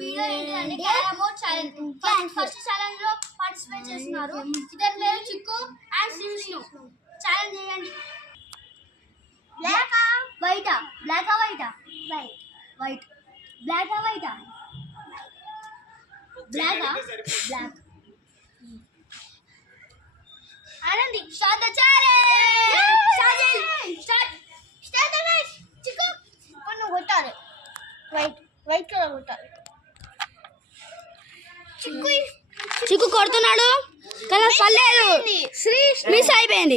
Video ఏంటంటే carrom board challenge first ఛాలెంజ్లో participate చేస్తున్నారు. ఇద్దరు పేరు చిక్కు అండ్ శ్రీ విష్ణు. ఛాలెంజ్ చేయండి. బ్లాక్ వైటా బ్లాక్ వైటా వైట్ వైట్ బ్లాక్ వైటా black black Anandi start the challenge start start Chikku. ఇప్పుడు నువ్వు కొట్టాలి. వైట్ వైట్ కలర్ కొట్టాలి. చిక్కు కొడుతున్నాడు కానీ పర్లేదు. శ్రీ మిస్ అయిపోయింది.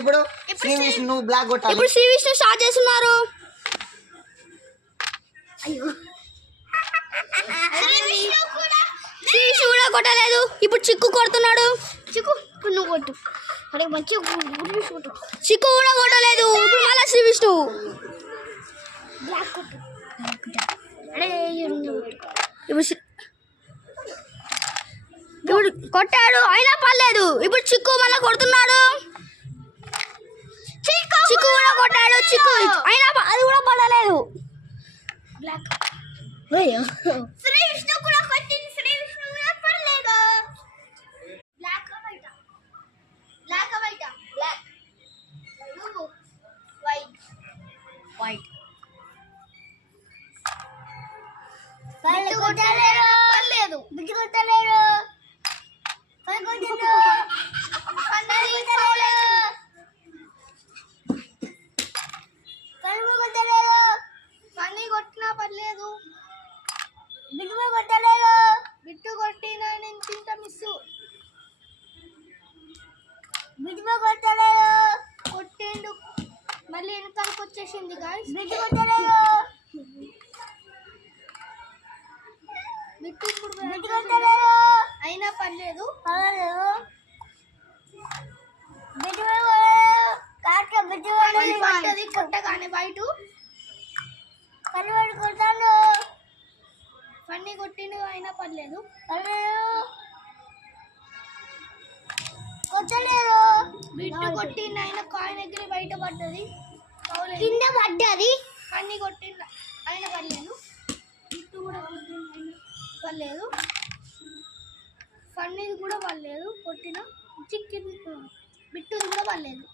ఇప్పుడు. శ్రీ విష్ణు నువ్వు బ్లాక్ కొట్టాలి. ఇప్పుడు శ్రీ విష్ణు స్టార్ట్ చేస్తున్నారు. శ్రీ విష్ణు కూడా కొట్టలేదు. ఇప్పుడు చిక్కు కొడుతున్నాడు. చిక్కు ఇప్పుడు నువ్వు కొట్టు. అరే మంచిగా చిక్కు కూడా కొట్టలేదు. ఇప్పుడు మళ్ళీ శ్రీ విష్ణు. బ్లాక్ కొట్టు. అరే ఇప్పుడు కొట్టాడు అయినా పర్లేదు. ఇప్పుడు చిక్కు మళ్ళీ కొడుతున్నాడు. చిక్కు కూడా కొట్టాడు చిక్కు. అయినా అది కూడా పడలేదు శ్రీ విష్ణు కూడా కొట్టింది శ్రీ విష్ణు కూడా పడలేదు black white black white black. White. White. పర్లేదు పర్లేదు బిట్టు కొట్టలేరు బిట్టు కొట్టినా నేను తింటా మిస్సు. బిడ్డ కొట్టలేరు. కొట్టిండు. మళ్ళీ వెనకాలకు వచ్చేసింది గాయస్ కొట్టలేరు బిట్టు ఇప్పుడు బిడ్డ కొట్టలేరు అయినా పర్లేదు. పట్టది కొట్టగానే బయట. పన్ని కొట్టిండు అయినా పర్లేదు. పర్లేదు. కొట్టలేరు బిట్టు కొట్టిండు ఆయన కాయిన్ ఎగిరి బయట పడ్డది. కింద పడ్డది. అన్ని కొట్టిండు ఆయన పర్లేదు. బిట్టు కూడా కొట్టిండు పర్లేదు. కూడా పర్లేదు కొట్టిన చిక్కింది బిట్టుది కూడా పడలేదు